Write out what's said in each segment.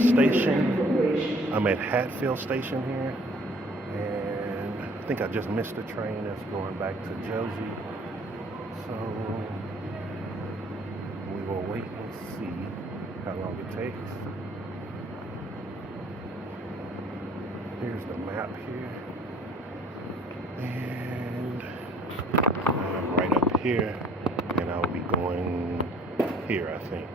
station. I'm at Hatfield Station here, and I think I just missed the train that's going back to Josie. So we will wait and see how long it takes. Here's the map here, and I'm right up here, and I'll be going here, I think.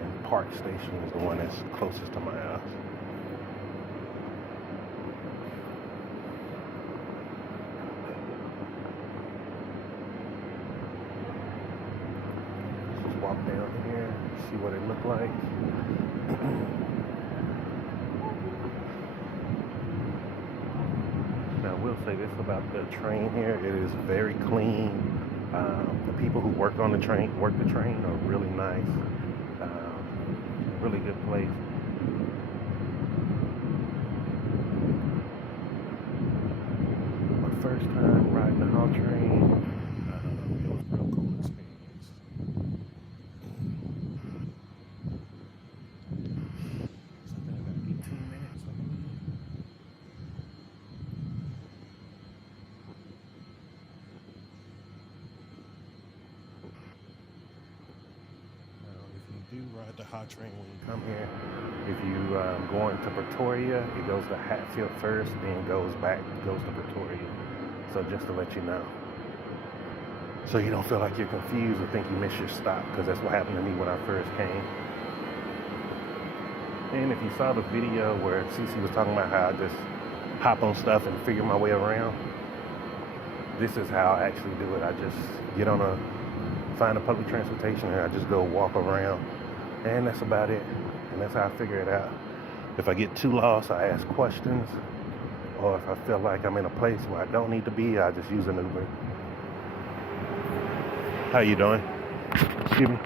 And Park Station is the one that's closest to my house. Just walk down here, see what it looked like. Now, I will say this about the train here: it is very clean. The people who work the train, are really nice. Really good place. My first time riding the Gautrain. It was a real cool experience. So I think I got 18 minutes, I believe. If you do ride the Gautrain when you come here, if you going to Pretoria, it goes to Hatfield first, then goes to Pretoria. So just to let you know, so you don't feel like you're confused or think you missed your stop, because that's what happened to me when I first came. And if you saw the video where Cece was talking about how I just hop on stuff and figure my way around, this is how I actually do it. I just find a public transportation, and I just go walk around, and that's about it. And that's how I figure it out. If I get too lost, I ask questions, or if I feel like I'm in a place where I don't need to be, I just use an Uber. How you doing? Excuse me.